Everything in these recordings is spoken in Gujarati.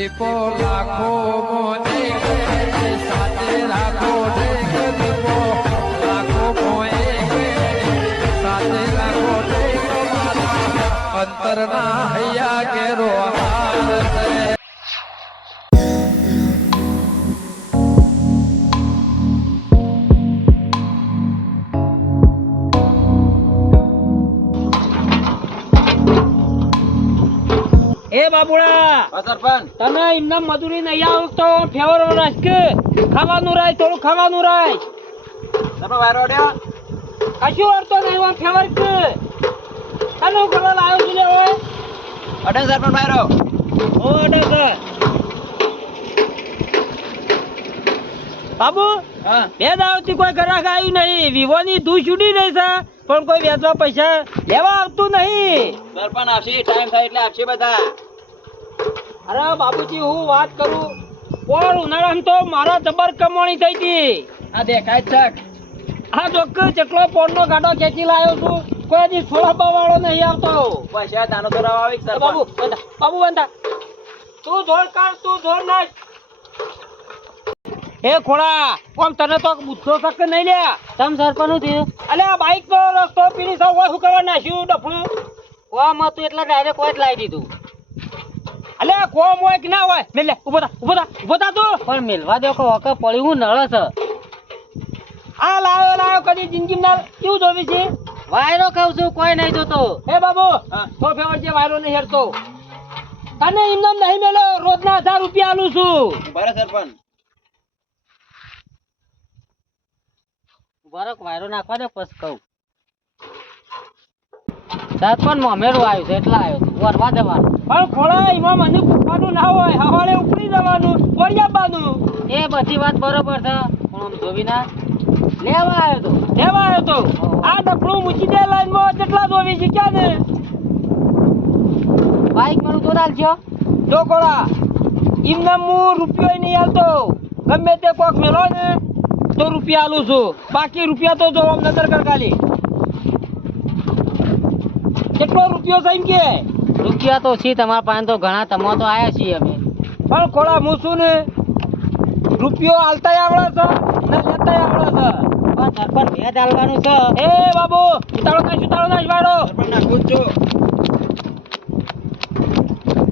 દીપો લાખો મોને સાથે રાખો દીપો લાખો મોએ સાથે રાખો અંતરના હૈયા કેરો હાથ એ બાબુડા સરપંચ તને એમને મજૂરી નહીં આવતો ફેવર રાખ કે ખાવાનું રાય થોડું ખાવાનું રાય તમે વાયરો અડ્યો કશું અડતો નહીં આમ ફેવર કે તને કરવા લાવ્યો છું લે ઓય અડે સરપંચ વાયરો ઓ અડે કર બાબુ હા બે દાવથી કોઈ ગ્રાહક આવ્યું નહીં વિવોની ધૂળ છૂટી રહી છે પણ કોઈ વેચવા પૈસા લેવા આવતું નહીં સરપંચ આવશે ટાઈમ થાય એટલે આવશે બધા અરે બાબુજી હું વાત કરું પણ ઉનાળામાં તો મારા જબર કમાણી થઈ હતી આ દેખાય જ છે આ જોક જેટલો પોણનો ગાડો ખેંચી લાવ્યો છું કોઈ દી છોડાવવા વાળો નહીં આવતો પૈસા દાનો તો રાવ આવી સરપંચ બાબુ બંધા બાબુ બંધા તું જોર કર તું જોર નાખ એ ખોડા કોમ તને તો બુદ્ધો શક નહીં લે તમ સરપંચ નું થયું અલે આ બાઈક તો રસ્તો પીડી સૌ હોય શું કરવા નાખ્યું ડફણું કોમ હતું એટલે ડાયરેક્ટ કોઈ જ લાવી દીધું અલે કોમ હોય કે ના હોય મેલે ઉભો થા તું પણ મેલવા દો કે વખત પડ્યું હું નળ છે આ લાયો કદી જિંદગી ના કેવું જોવી છે વાયરો ખાવ છું કોઈ નહીં જોતો એ બાબુ તો ફેવર છે વાયરો નહીં હેરતો તને એમને નહીં મેલો રોજના 1000 રૂપિયા આલું છું બરાબર સરપંચ બરક વાયરો નાખવા દે પછી કહું સરપંચ મોમેરું આવ્યું છે એટલા આવ્યો છે વરવા દેવાનું પણ ખોળા એમાં મને પૂછવાનું ના હોય હવાળે ઉપડી જવાનું વળી આવવાનું એ બધી વાત બરોબર છે પણ આમ જોવી ના લેવા આવ્યો તો આ ડફણું મૂકી દે લાઈનમાં કેટલા જોવી છે ક્યાં ને બાઈક મારું તો દાલ જો ખોળા એમને હું રૂપિયો નહીં આલતો ગમે તે કોક મેળો ને તો રૂપિયા આલું છું બાકી રૂપિયા તો જો નજર કર ખાલી કેટલો રૂપિયો છે એમ કે રૂપિયા તો છે તમારા પાસે તો ઘણા તમે તો આયા છીએ અમે પણ ખોળા હું છું ને રૂપિયો આલતાય આવડે છે ને લેતાય આવડે છે પણ સરપંચ ભેજ આલવાનું છે એ બાબુ સુતાળો નાશ વાળો સરપંચ નાખું જ છું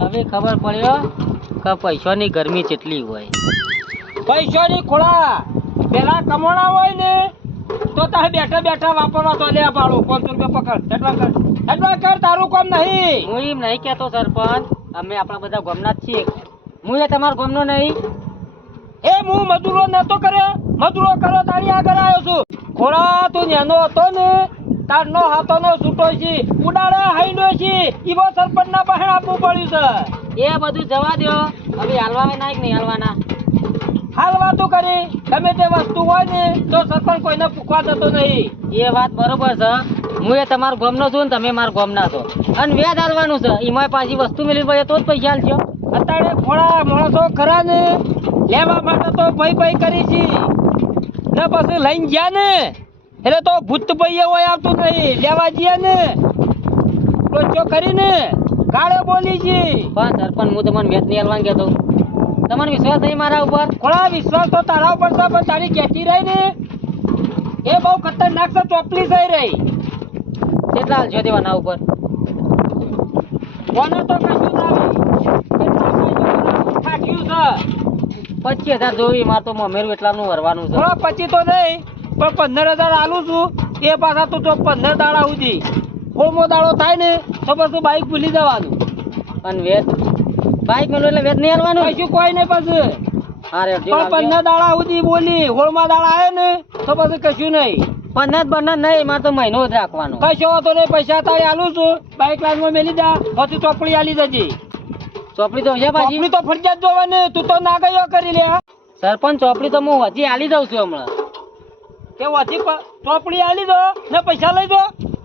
હવે ખબર પડ્યો કે પૈસાની ગરમી કેટલી હોય પૈસાની ખોળા પેલા કમાણા હોય ને તો તારે બેઠા બેઠા વાપરવા તો લે પાડો 500 રૂપિયા પકડ એટલા કર તારું કામ નહીં હું એમ નહીં કહેતો સરપંચ અમે આપણા બધા ગામના જ છીએ હું એ તમારા ગામનો નહીં એ હું મજૂરો નતો કર્યો મજૂરો કરો તારી આગળ આવ્યો છું ખોળા તું નેનો હતો ને તારનો હાથોનો છૂટો છે ઉડાડે હાઈડો છે ઈવો સરપંચ ના પાસે આપવું પડ્યું છે એ બધું જવા દો હવે હાલવા ના કે નહીં હાલવાના હાલ વાતો કરી ગમે તે વસ્તુ હોય ને તો સરપંચ કોઈને પૂછવા જતો નહીં એ વાત બરોબર છે હું એ તમારા ગામનો છું ને તમે મારા ગામના છો અને વ્યાજ હાલવાનું છે એમાં પાછી વસ્તુ મેળવી પડે તો જ પૈસા હાલશો અત્યારે ખોળા માણસો ખરા ને લેવા માટે તો ભય કરી છે ને પછી લઈને ગયા ને એટલે તો ભૂત ભાઈ હોય આવતું નહીં લેવા ગયા ને ટોચો કરીને ગાળે બોલી છે પણ સરપંચ હું તમને વ્યાજ નહીં હાલવાનું કહેતો તમારો વિશ્વાસ નહીં મારા ઉપર ખોળા વિશ્વાસ તો તારા ઉપર છે પણ તારી કેટી રહી ને એ બહુ ખતરનાક છે ચોપલી થઈ રહી કેટલા હાલ છો દેવાના ઉપર કોને તો કશું ના થાક્યું છે 25000 જોવી માર તો મમેરું એટલાનું ભરવાનું છે થોડા 25 તો નહીં પણ 15000 આલું છું એ પાછા તો જો 15 દાડા સુધી કોમો દાડો થાય ને તો પછી બાઈક ભૂલી જવાનું અને વેત બાઈક મેલો એટલે વેત નહીં હાલવાનું કશું કોઈ નહીં પછી અરે પણ 15 દાડા સુધી બોલી હોળમાં દાડા આવે ને તો પછી કશું નહીં 15 નહીં મારે તો મહિનો જ રાખવાનો કશો તો નહીં પૈસા તારે આલું છું બાઈક લાઈનમાં મેલી જા પછી ચોપડી આલી જજે ચોપડી તો છે પાછી ચોપડી તો ફરજિયાત જોવાની તું તો ના ગયો કરી લે સરપંચ ચોપડી તો હું હજી આલી દઉં છું હમણાં કે હજી ચોપડી આલી દો ને પૈસા લઈ દો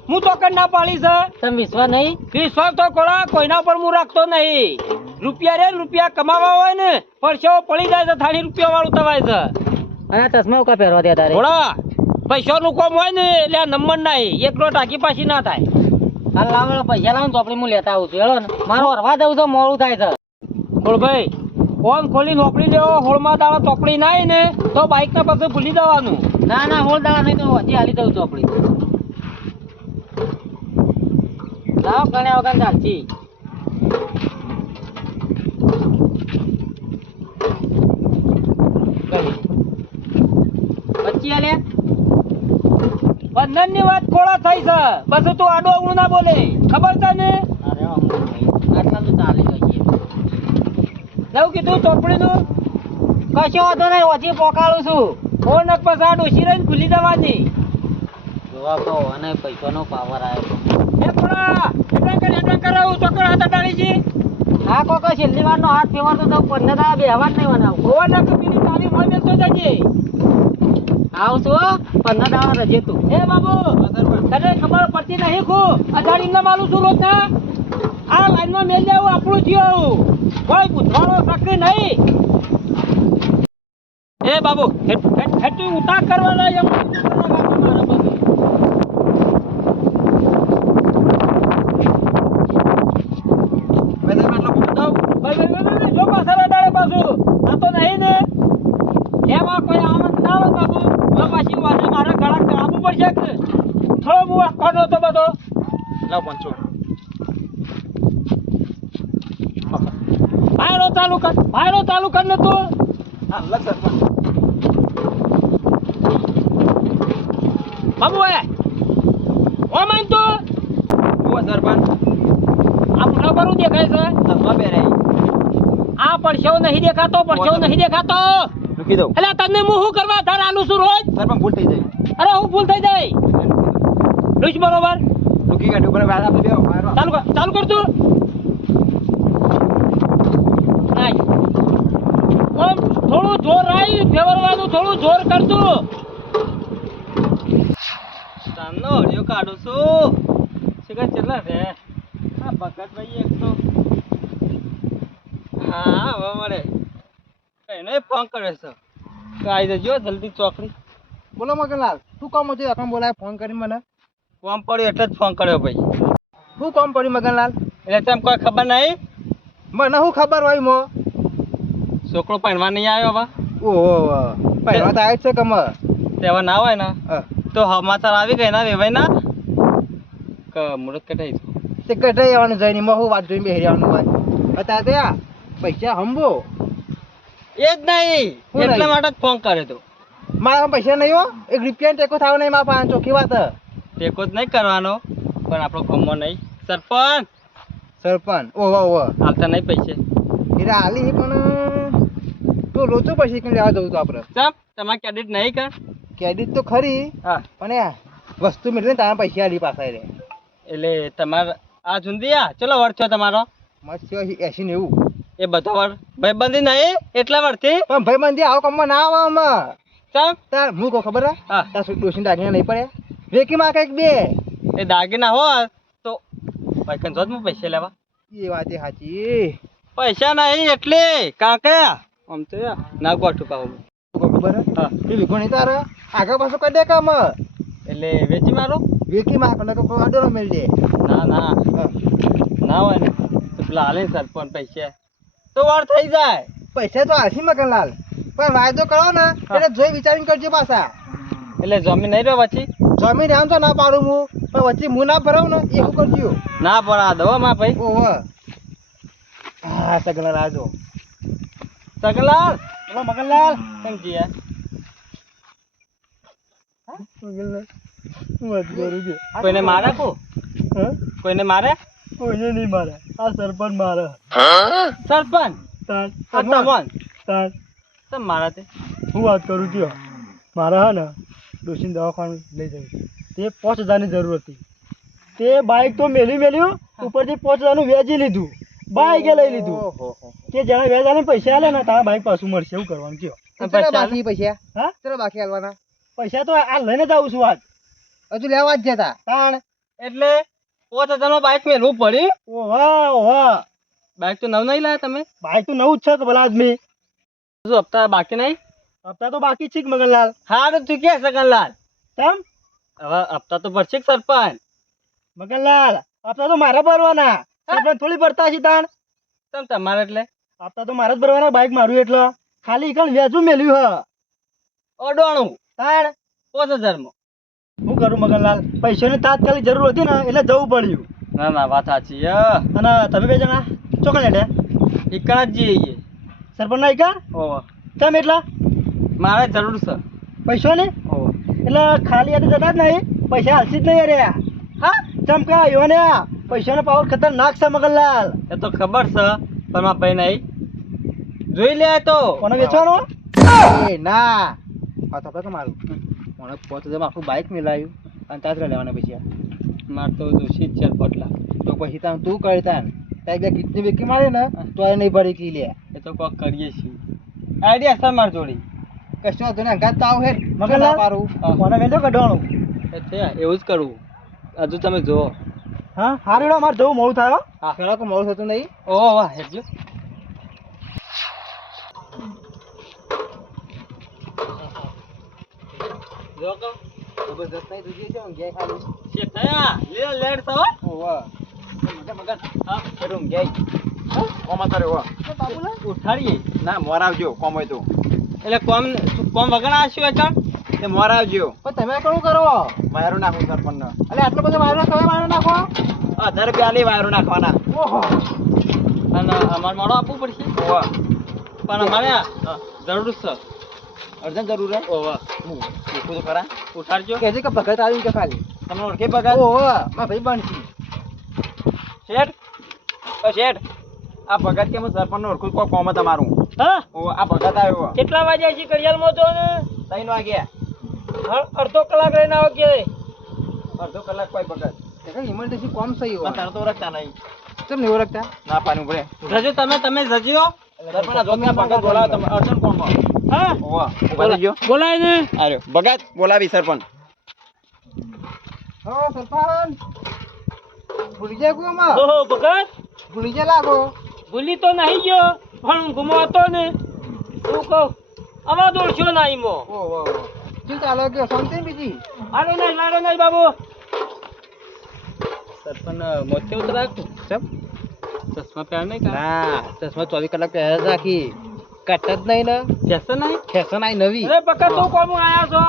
હું તો કર ના પાડી છે તમે વિશ્વાસ નહીં વિશ્વાસ તો કોઈના પર હું રાખતો નહીં રૂપિયા કમાવા હોય ને પરસો પડી જાય છે થાળી રૂપિયા વાળું તવાય છે અને ચશ્મા કા પહેરવા દે તારે થોડા પૈસાનું કામ હોય ને એટલે આ નંબર નહીં એકલો ટાંકી પાછી ના થાય હાલ લાવો પૈસા લાવો તો આપણે હું લેતા આવું છું હેલો ને મારો હરવા જવું છે મોડું થાય છે બોલ ભાઈ ફોન ખોલી નોકરી લેવો હોળમાં દાડા ચોપડી ના આવી ને તો બાઈક ના પાસે ભૂલી જવાનું. ના ના હોળ દાડા નહીં તો હજી હાલી દઉં ચોપડી. લાવ ગણ્યા વગર ચાલતી. પછી આલે બંધન ની વાત ખોળા થઈ છે. બસ તું આડો અવળું ના બોલે, ખબર છે ને? અરે આટલા તો ચાલી જઈએ. લઉં કીધું ચોપડી નું કશો વાંધો નહીં, ઓછી પોકાળું છું. ફોન પછી આ ડોસી રહીને ભૂલી જવાની. જોવા કહો અને પૈસાનો પાવર આવ્યો. એ થોડા એટલા કરાવું ચોકડ હાથ અડાડી છે. હા કોકો છેલ્લી વાર નો હાથ ફેરવતો તો પંદર દાડા બેહવા જ નહીં બનાવ. ઓવર ના પેલી તારી મોય મેલતો જજે. આવશો 15 દાડા રજે તું. એ બાબુ તને ખબર પડતી નહીં ખુ અજાડી ના માલું છું રોજ ના. આ લાઈન માં મેલ જાવ આપણું થયું. કોઈ બુધવાળો સકરી નહીં. એ બાબુ હેઠું ઉતાર કરવાના એમ મારા બાબુ. ભાઈ જો પાછળ અડાડે પાછું આ તો નહીં ને એમાં કોઈ આમંત ના આવે બાબુ. પાછી વાંચે મારે ગળા કરાવવું પડશે કે થોડો હું આપવાનો હતો બધો. લાવ પંચો. ભાઈરો ચાલુ કર ને તું. હા લગ સરપંચ. બાબુ ઓ માન તું ઓ સરપંચ આ બરોબર દેખાય છે. ચશ્મા પહેરે. આ પડછેવો નહીં દેખાતો. રૂકી દો. એટલે તને હું શું કરવા ધર આલું છું રોજ? સરપંચ ભૂલ થઈ જાય. અરે હું ભૂલ થઈ જાય રૂચ બરોબર. રૂકી ગાડી ઉપર વાત આપણે બેહો. ચાલુ કર તું. આય. ઓમ થોડું જોર આઈ ફેવરવાનું થોડું જોર કર તું. તાનો હળિયો કાઢું છું. શિકાર કેટલા છે? આ ભગતભાઈ એક તો હા હવે મળે કઈને ફોન કરે છે. આવી જજો જલ્દી ચોકડી. બોલો મગનલાલ શું કામ હતું અકમ બોલાય ફોન કરી મને? કોમ પડ્યો એટલે જ ફોન કર્યો ભાઈ. શું કામ પડ્યું મગનલાલ? એટલે તેમ કોઈ ખબર નહીં? મને શું ખબર હોય મો? છોકરો પહેરવા નહીં આવ્યો હવે. ઓહો પહેરવા તો આવી જ છે કમ. તેવા ના હોય ને તો સમાચાર આવી ગઈ ના વેવાય ના કે મુહૂર્ત કટાઈ છે. તે કઢાઈ આવવાનું જઈને માં હું વાત જોઈને બેહી આવવાનું હોય. અત્યારે તો આ પૈસા હંબો એ જ નહીં એટલા માટે જ ફોન કર્યો તો. મારા પૈસા નહીં હો. 1 રૂપિયા ટેકો થાવ નહીં મારા પાસે ચોખ્ખી વાત. ટેકો જ નહીં કરવાનો પણ આપણો ગમો નહીં. સરપંચ ઓહો હાલતા નહીં પૈસે. એરા હાલી પણ તો લોચો પૈસા કે લેવા જવું તો આપણે. ચમ તમારે ક્રેડિટ નહીં કર? ક્રેડિટ તો ખરી હા પણ આ વસ્તુ મેળવીને તારા પૈસા આલી પાછા રે. એટલે તમારે આ જુંદિયા ચલો વર્ષ છો તમારો? મસ્ત 80 90. એ બધો વર્ષ ભાઈબંધી નહીં એટલા વર્ષથી? પણ ભાઈ મંદી આવો કામમાં ના આવે આમાં. ચમ તાર હું કહું ખબર હે? હા તાર ડોસીને દાગીના નહીં પડે વેકી માં કઈક બે એ દાગીના હોય તો ભાઈ કંજોત માં પૈસા લેવા. એ વાત એ સાચી. પૈસા નહીં એટલે કાકા આમ તો ના ગોઠું પાવું. ખબર હે? હા એ વિકો નહીં તારે આગળ પાછું કરી દે કામ. એટલે વેચી મારો? વેકી માં કને તો કોઈ આડો મેળ દે. ના ના હોય ને તો પેલા હાલે સરપંચ પૈસા તો વાર થઈ જાય. પૈસા તો હાલશી મગનલાલ પણ વાયદો કરો ને એટલે જોઈ વિચારીને કરજો પાછા. એટલે જમીન નહીં રહ્યો પછી? જમીન આમ તો ના પાડું હું પણ વચ્ચે હું ના ભરાવું ને એવું કરજો. ના પડા દો માં ભાઈ. ઓહો હા સગલા રાજો સગલાલ બોલો મગનલાલ. કેમ જીયા? મગનલાલ વાત કરું કે કોઈને મારે કો? હા કોઈને મારે? કોઈને નહીં મારે. આ સરપંચ મારે. સરપંચ તાર આ તમોન તાર તમ મારા તે હું વાત કરું કયો મારે હા ને ડોસીને દવાખાને લઈ જવું તે 5000ની જરૂર હતી. તે બાઇક તો મેલ્યું ઉપરથી 5000નું વ્યાજી લીધું. બાઇકે લઈ લીધું. તે જણા વ્યાજાને પૈસા આલે ને તારા બાઇક પાછું મળશે. એવું કરવાનું કયો? પૈસા હા ચલો બાકી આલવાના પૈસા તો આ લઈને જ આવું છું આજ. હજુ લેવા જ જતા તાણ એટલે 5000 બાઈક મેળવું પડી. ઓહો બાઈક તો નવ નહીં લાયા તમે? બાઇક તો નવું જ છે કે ભલા આદમી. હજુ હપ્તા બાકી નહીં? હપ્તા તો બાકી છે મગનલાલ. હા તો તું કે સગનલાલ કેમ હવે હપ્તા તો ભરશે કે સરપંચ? મગનલાલ હપ્તા તો મારા ભરવાના. સરપંચ થોડી ભરતા છે તાણ. તમ તમારે એટલે આપતા તો મારે જ ભરવાના બાઇક મારું એટલે ખાલી એકણ વ્યાજું મેલ્યું હ અડોણું તાણ 5000 માં. શું કરું મગનલાલ પૈસાની તાત્કાલિક જરૂર હતી ને એટલે જવું પડ્યું. ના ના વાત સાચી હે. અને તમે બે જણા ચોકણ હેડે એકણ જ જઈએ. સરપંચ ના એકા ઓહો કેમ એટલા મારે જરૂર છે. પૈસો ને ઓહો એટલે ખાલી હાથે જતા જ નહીં પૈસા હાલસી જ નહીં રે હા ચમકા યોને પૈસાનો પાવર ખતરનાક છે મગનલાલ. એ તો ખબર છે પણ મારા ભાઈ નહીં જોઈ લે તો કોને વેચવાનો એ ના આ તો આપણે મારું મને 5000 આખું બાઇક મિલાયું અને તાત્રે લેવાના પૈસા માર તો દોષિત છે પટલા તો પછી તાન તું કરતા ને તાઈ બે ગીતની બેકી મારે ને તો એ નહીં ભરી કી લે એ તો કોક કરીએ છીએ આઈડિયા છે માર જોડી કશું હતું ને અંગાત તાવ હે મગનલાલ પારું કોને વેચો કઢવાનું એવું જ કરવું હજુ તમે જુઓ હા હારું હેડો મારે જવું મોડું થાય હો. આખેડા કો મોડું થતું નહીં ઓહો વાહ હેડજો જો કો જબરદસ્ત નહીં દુજી છે ઊંઘે ખાલી શેક થયા લે લેડ તો ઓહો મગર મગર હા એડું ઊંઘે કોમ તારે હો બાબુલા ઉઠાડીએ ના મોર આવજો કોમ હોય તો એટલે કોમ વગર આવશું અચાન તે મોર આવજો પણ તમે કોણ કરો વાયરો નાખો સરપંચ એટલે આટલો બધો વાયરો કયો વાયરો નાખો 1000 રૂપિયા ની વાયરો નાખવાના ઓહો અને અમાર મોડો આપવું પડશે ઓહો પણ અમારે જરૂર છે અર્જન્ટ જરૂર હે ઓહો હું તો ખરા ઉઠાડજો કહેજે કે ભગત આવી કે ખાલી તમને ઓળખે ભગત ઓહો મારા ભાઈ બનશી શેઠ ઓ શેઠ આ ભગત કે હું સરપંચ નો ઓળખું કોઈ કોમ તમારું હા ઓ આ ભગત આવ્યો કેટલા વાગ્યા છે કડિયાલમાં તો ને 3 વાગ્યા અડધો કલાક રહીને આવો કે અડધો કલાક કોઈ ભગત ઇમરજન્સી કોમ સહી હોય તારે તો ઓળખતા નહીં કેમ નહીં ઓળખતા ના પાનું પડે જજો તમે જજો સરપંચ આ જોતા ભગત બોલાવો તમે અર્જન્ટ કોમ હા ઓવા ઉભા રહેજો બોલાય ને આર્યો ભગત બોલાવી સરપંચ હો સરપંચ ભૂલી ગયા કોમાં ઓહો ભગત ભૂલી ગયા લાગો ભૂલી તો નહીં ગયો પણ ગુમો હતો ને હું કહું આવા દોડશો નહીં મો ઓહો ચિંતા લાગ્યો શાંતિ બીજી લાડો નહીં બાબુ સરપંચ મોતે ઉતરાક ચમ ચશ્મા પહેર નહીં ના ચશ્મા 24 કલાક પહેર રાખી કટ જ નહીં ને ફેશન નહીં નવી અરે બકા તું કોમ આયા છો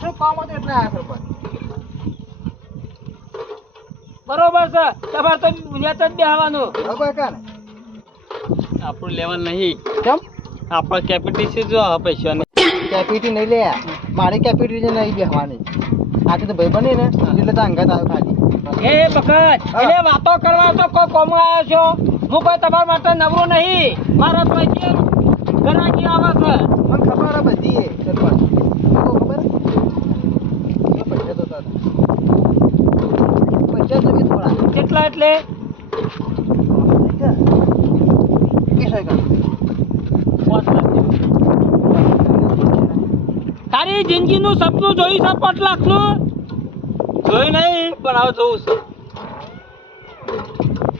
શું કામ હતું એટલે આયા સરપંચ બરોબર છે તમારે તો બુનિયાદ જ બેહવાનું બરોબર કાને આપણું લેવલ નહીં કેમ આપણે કેપિટી છે જો પૈસા ને કેપિટી નહીં લે મારી કેપિટી નહીં બેહવાની આખી તો ભાઈ બની ને એટલે તો અંગત આવ્યો ખાલી એ બકત એટલે વાતો કરવા તો કોઈ કોમ આવ્યો છો હું કોઈ તમારા માટે નવરો નહીં મારા પૈસા ગરાકી આવે છે મને ખબર હે બધી સરપંચ ખબર એ પૈસા તો તારા પૈસા જમી થોડા કેટલા એટલે તારી જિંદગીનું સપનું જોઈ છે 5 લાખનું જોઈ નહીં પણ હવે જોઉં છું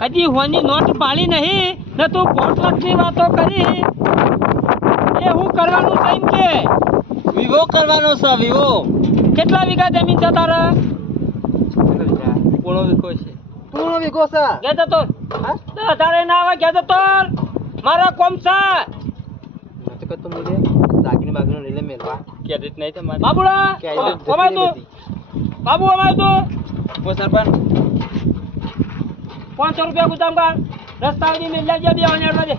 હજી હોની નોટ પાડી નહીં ને તું 5 લાખની વાતો કરી એ હું કરવાનું છે એમ કે વિવો કરવાનો છે વિવો કેટલા વીઘા જમીન છે તારે પૂર્ણ વીઘો છે ગયા જતો તારે ના આવે ગયા જતો મારા કોમ છે તો મુજે દાગીને બાગીને લઈને મેલવા ક્રેડિટ નહીં તમારે બાબુડા અમાય તો બાબુ અમાય તો ઓ સરપંચ 500 રૂપિયા ગુદામ કાર રસ્તા સુધી મિલ જાય બે અને દે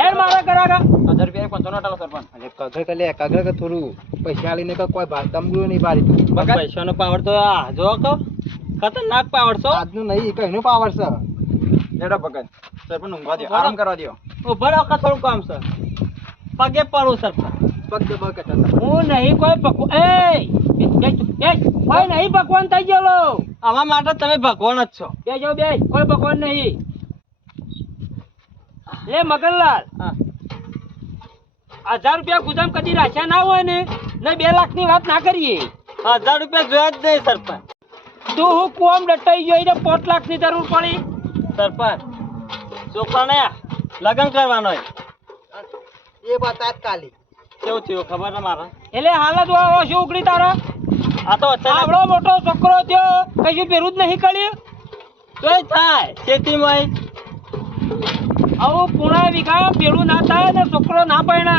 હેર મારા કરાગા 1000 રૂપિયા 500 નોટ આલો સરપંચ અરે કગર કે લે કગર કે થોડું પૈસા લઈને કોઈ ભાગ તમગું નહીં પાડી તું પૈસાનો પાવર તો આ જો તો ખતરનાક પાવર છો આજનું નહીં કઈનો પાવર છે લેડો ભગત સરપંચ ઊંઘવા દો આરામ કરવા દો ઉભા રહો થોડું કામ છે પગે પડું સરપંચ પગ દબા કે હું નહીં કોઈ કોઈ નહીં ભગવાન થઈ ગયેલો આવા માટે તમે ભગવાન જ છો બે જાઓ બે કોઈ ભગવાન નહીં લે મગનલાલ 1000 રૂપિયા ગુદામ કદી રાખ્યા ના હોય ને 2 લાખની વાત ના કરીએ 1000 રૂપિયા જોયા જ નહીં સરપંચ તું હું કોમ ડટાઈ ગયો ને 5 લાખની જરૂર પડી સરપંચ છોકરાને લગ્ન કરવાનો એ વાત તાત્કાલિક કેવું થયું ખબર ને મારા એટલે હાલ જ શું ઉકળી તારા આ તો આવડો મોટો છોકરો થયો કશું પેરું જ નહીં કર્યું તો થાય ખેતીમાં આવું પૂણા વીઘા પેલું ના થાય ને છોકરો ના પડે.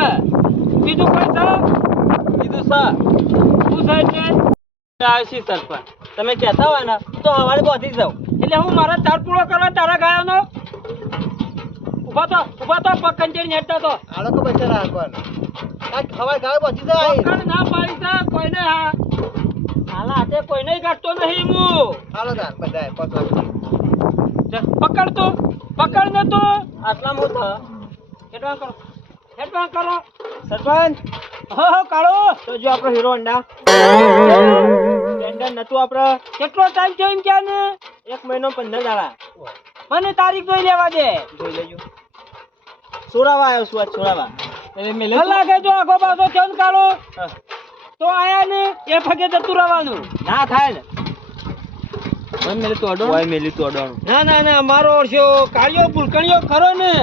બીજું કોઈ છે? કીધું સર શું છે એટલે? આવશે સરપંચ. તમે કહેતા હોય ને તો હવારે પહોંચી જાવ. એટલે હું મારા ચાર પૂરો કરવા તારા ગાયોનો ઉભા તો પગ કંચેરી હેઠતા તો આલો તો પૈસા રાખવાનું ખબર ગાય પહોંચી જાય પકડ ના પાડી છે કોઈને. હાલા હાથે કોઈને કાઢતો નહીં હું. હાલો તાર બધા પકડ પકડ તું, પકડ ને તું. આટલા મોટા હેઠવા કરો, હેઠવા કરો. સરપંચ હો કાળો. તો જો આપણો હીરો હોન્ડા ટેન્ડર નતું આપણે કેટલો ટાઈમ થયો એમ ક્યાં ને? 1 મહિનો 15 દાડા. મને તારીખ જોઈ લેવા દે. જોઈ લેજો. સોરાવા આવ્યો છું આજ સોરાવા. એટલે મેં કલાક જો આગો પાછો થયો ને કાળો હા. તો આયા ને એ ફગે જતું રહેવાનું. ના થાય ને ઓય મેલી તો અડો ઓય મેલી તો અડવાનું. ના ના મારો ઓળશો કાળિયો ભૂલકણીયો ખરો ને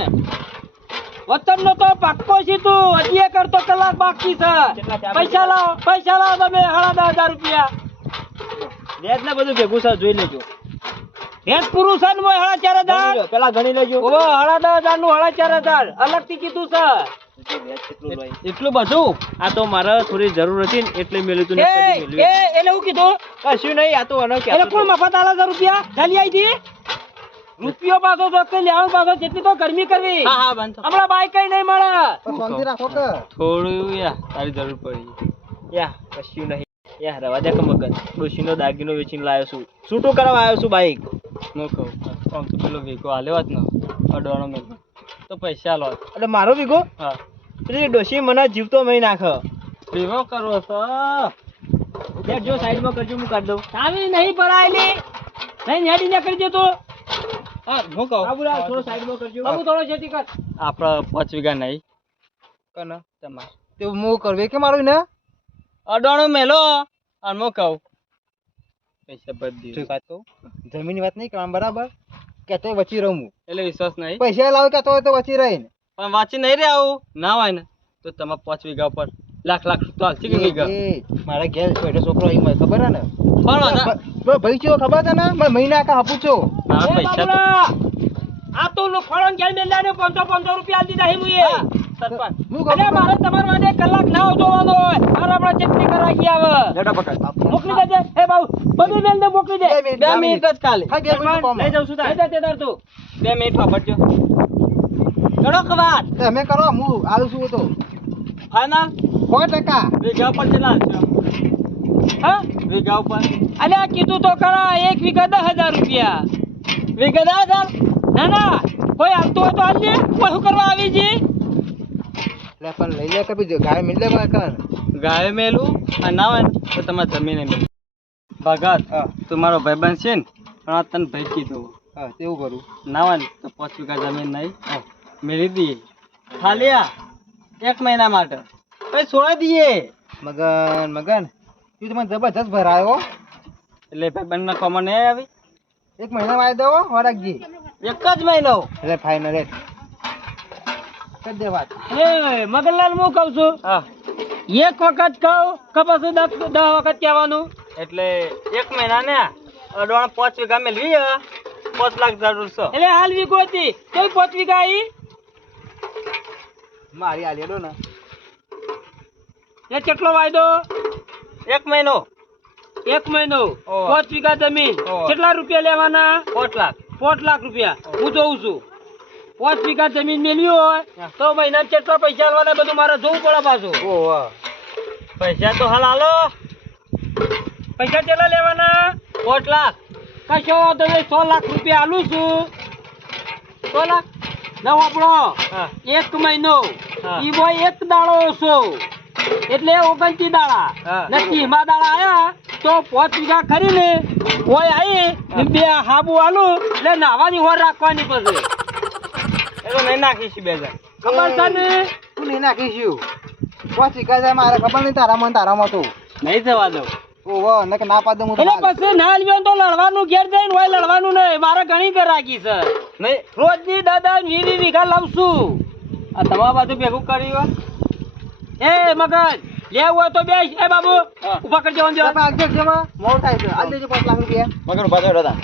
વતન નો તો પાક્કો છે તું. હજી એ કરતો કલાક બાકી છે. કેટલા પૈસા લાવો તમે 10,500 રૂપિયા. રેત ને બધું ભેગું છે જોઈ લેજો. રેત પૂરું છે ને મોય 4,500. પેલા ગણી લેજો. ઓવો 10,500 નું 4,500 અલગ થી કીધું છે. એટલું બધું આ તો મારે થોડી જરૂર હતી ને એટલે મેલ્યું તું. એટલે હું કીધું કશું નહીં આ તો અનો એટલે કોણ મફત આલે છે રૂપિયા ચાલી આવી હતી રૂપિયો પાછો તો કઈ લેવાનું પાછો જેટલી તો ગરમી કરવી. હા હા બંધ હમણાં બાઈક કઈ નહીં મળે. શાંતિ રાખો કે થોડું યા તારી જરૂર પડી યા કશું નહીં યા રવા દે કે મગન ડોશીનો દાગીનો વેચીને લાવ્યો છું છૂટું કરવા આવ્યો છું બાઈક નો કહું આમ તો પેલો વીઘો હાલ્યો જ ને અડવાનો મેં તો પૈસા લો એટલે મારો વીઘો હા પેલી ડોશી મને જીવતો મહી નાખ વીઘો કરવો તો જો સાઈડમાં કરજો હું કાઢ દઉં ચાવી નહીં ભરાયેલી નહીં નેડી ને કરી દેતો. હા હું કહું બાબુલા થોડો સાઈડમાં કરજો. બાબુ થોડો છેટી કર. આપણા 5 વીઘા નહીં કને તમાર તે હું કરવે કે મારું ને અડવાનો મેલો અને હું કહું પૈસા બધી શું વાત કહું જમીનની વાત નહીં કરવાનું બરાબર કહેતો હોય વચ્ચે રહું હું. એટલે વિશ્વાસ નહીં પૈસા લાવ કહેતો હોય તો વચ્ચે રહીને પણ વાંચી નહીં રે આવું ના હોય ને તો તમારે 5 વીઘા ઉપર લાખ તો હાલશે કે વીઘા મારા ઘેર બેઠો છોકરો અહીં મને ખબર હે ને પણ ભાઈ છો ખબર છે ને મેં મહિના કા હપું છો મારા એ પૈસા તો બાબુલા, આ તો લોખંડો ઘેર મેલ્લાને 500 રૂપિયા આલી દીધા હે મુએ. સરપંચ હું અરે મારે તમારા માટે કલાક ના જોવાનો હોય. મારે આપણે ચટણી કરા ગયા આવે. લેડો પકડ મોકલી દેજે. એ બાબુ બધી મેલ ને મોકલી દે. 2 મિનિટ જ ખાલી હા, 2 મિનિટ કોમ. લઈ જાઉં છું દે દે તાર તું. 2 મિનિટ વાપરજો ચડો કવાત તમે કરો હું આવું છું તો ફાઈનલ 100% વીઘા ઉપર કેટલા છે હા વીઘા ઉપર અલ્યા કીધું તો ખરા 1 વીઘા 10,000 રૂપિયા. વીઘા 10,000 ના ના કોઈ આવતું હોય તો આલજે. કોઈ શું કરવા આવી જી? લે પણ લઈ લે કભી ગાય મિલ લે કર ગાય મેલું અને ના હોય ને તો તમારે જમીને મેલું ભગત તું મારો ભાઈબંધ છે ને પણ આ તને ભાઈ કીધું હા તેવું કરું ના હોય ને તો 5 વીઘા જમીન નહીં મેળવી દઈએ ખાલી આ 1 મહિના માટે પછી છોડી દઈએ મગન તું તો મને જબરજસ્ત ભરાયો એટલે ભાઈબંધના કોમન નહીં આવી 1 મહિના વાય દો વરાગજી 1 જ મહિનો એટલે ફાઈનલ રેટ કર દે વાત એ મગનલાલ હું કહું છું હા એક વખત કહું કે પછી 10 વખત કહેવાનું. એટલે 1 મહિના ને અડવાણ 5 વીઘા મેળવી 5 લાખ જરૂર છે એટલે હાલ વીઘો હતી તો 5 વીઘા આવી. મારી આ લેડો ને એ કેટલો વાયદો? 1 મહિનો 1 મહિનો ઓહ. 5 વીઘા જમીન ઓહ. કેટલા રૂપિયા લેવાના? 5 લાખ 5 લાખ રૂપિયા. હું જોઉં છું 5 વીઘા જમીન મેળવી હોય તો મહિના કેટલા પૈસા આલવાના બધું મારે જોવું પડે પાછું. ઓહ પૈસા તો હાલ હાલો પૈસા કેટલા લેવાના? 5 લાખ કશો વાંધો નહીં 100 લાખ રૂપિયા આલું છું. 100 લાખ ના આપણો હા 1 મહિનો હા. ઈ બોય 1 દાડો ઓછો એટલે 29 દાડા હા. નક્કી માં દાડા આયા તો 5 વીઘા ખરીને કોઈ આવી બે હાબુ આલું એટલે નાવાની હોર રાખવાની પછી એ તો નહીં નાખીશ 2000 ખબર છે ને? તું નહીં નાખીશું પહોંચી ગયા મારે ખબર નહીં તારામાં તો નહીં જવા દઉં ઓહો નકે ના પાડ દઉં હું તો એટલે હાલ. પછી ના લ્યો તો લડવાનું ઘેર જઈને હોય લડવાનું નહીં. મારે ઘણી ગરાકી છે નહીં રોજની દાદા 20 વીઘા લાવું છું. આ તમારા બાજુ ભેગું કરી હોય એ મગન લેવું હોય તો બેસ. એ બાબુ હા. ઉભા કરી જવાનું તમે આગળ જેમાં મોડ થાય છે આ દેજો 5 લાખ રૂપિયા મગર ઉભા થયો હતા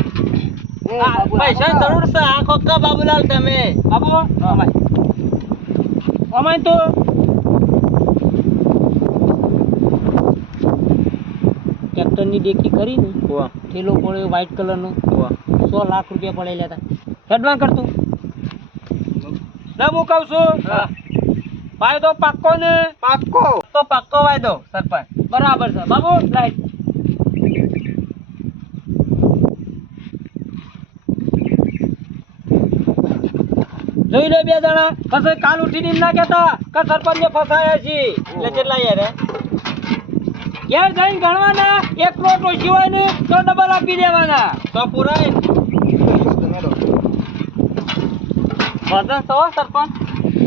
પૈસા જરૂર છે આખો કા બાબુલાલ તમે બાબુ અમાય તો ટ્રેક્ટર ની ડેકી કરી ને થેલો પડ્યો વ્હાઈટ કલર નો 100 લાખ રૂપિયા પડેલા હતા હેડવાન કરતું ના હું કહું છું વાયદો પાક્કો ને પાક્કો વાયદો સરપંચ બરાબર છે બાબુ લાઈટ જોઈ લે બે જણા પછી કાલ ઉઠીને એમ ના કહેતા કે સરપંચ ને ફસાયા છે એટલે કેટલા યાર ઘેર જઈને ગણવાના એક પ્લોટ ઓછી હોય ને તો ડબલ આપી દેવાના તો પૂરાય વજન સો સરપંચ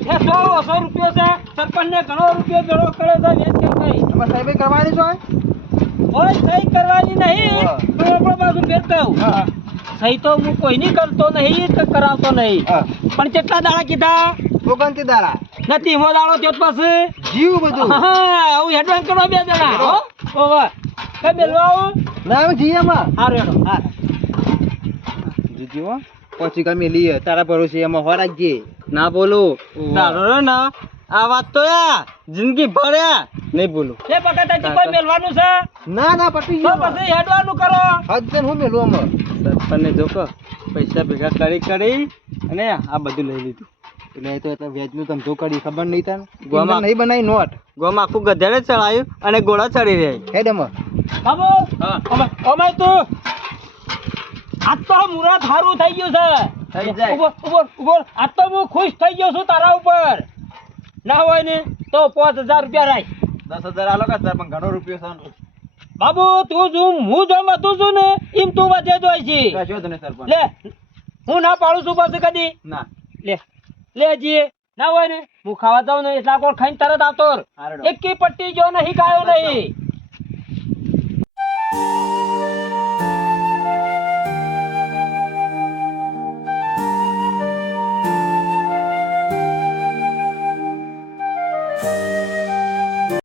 એ 100 રૂપિયો છે સરપંચ ને ઘણો રૂપિયો ભેળો કરે છે વેચ કે નહીં સાહેબ કરવાની છે ઓય સહી કરવાની નહીં પણ આપણો બાજુ ફેરતો સહી તો હું કોઈની કરતો નહીં તો કરાવતો નહીં પણ કેટલા દાડા કીધા ભોગંતી દાડા નથી હો દાડો તે પાસે જીવ બધું હા હું હેડવાન કરવા બે જણા હો ઓવા કઈ મેલવા આવું ના જીએ માં હારું હેડો હા જીજીઓ પછી કમે લીએ તારા ભરોસે એમાં હો રાખજે ના બોલું તારો રે ના આ વાત તો યા જિંદગી ભર્યા નહીં બોલું એ બટાટાજી કોઈ મેલવાનું છે ના ના પટી તો ગયો પછી હેડવાનું કરો હજન હું મેલું અમે સરપંચને જોકો પૈસા ભેગા કરી અને આ બધું લઈ લીધું એટલે તો વેજનું તમે જો કરી ખબર નહીં તને ગોમાં નહીં બનાવી નોટ ગોમાં આખું ગધેડે ચડાયું અને ગોળા ચડી રહી હેડ એમાં બાબુ અમાય તું આજ તો મુરાદ હારું થઈ ગયું છે થઈ જાય. ઉભો આજ તો હું ખુશ થઈ ગયો છું તારા ઉપર ના હોય ને તો 5000 રૂપિયા રાખ 10,000 આલો કા સરપંચ ઘણો રૂપિયો છે બાબુ તું હું જો વધુ છું ને એમ તું વધે જોઈ છે કશો તને સરપંચ લે હું ના પાડું છું પછી કદી ના લે જી ના હોય ને હું ખાવા જાઉં ને એટલા કોણ ખાઈને તરત આવતો હારડો. એકી પટ્ટી જો નહીં ખાયો નહીં